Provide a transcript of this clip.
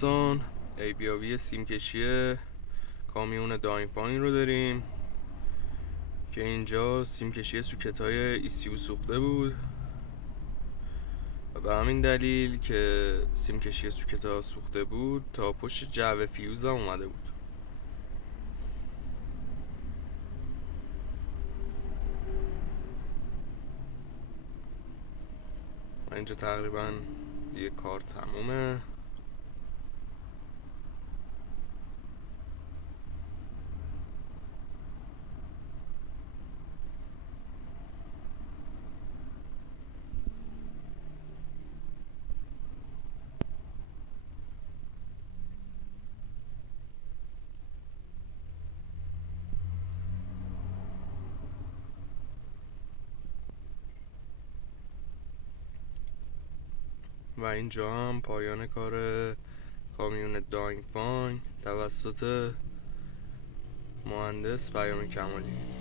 دوستان، ایبیابی سیمکشی کامیون داینفاین رو داریم که اینجا سیمکشی سوکت‌های ECU سوخته بود و به همین دلیل که سیمکشی سوکت‌ها سوخته بود تا پشت جعبه فیوز هم اومده بود. و اینجا تقریبا یه کار تمومه. و اینجا هم پایان کار کامیون داینفاین توسط مهندس پیام کمالی.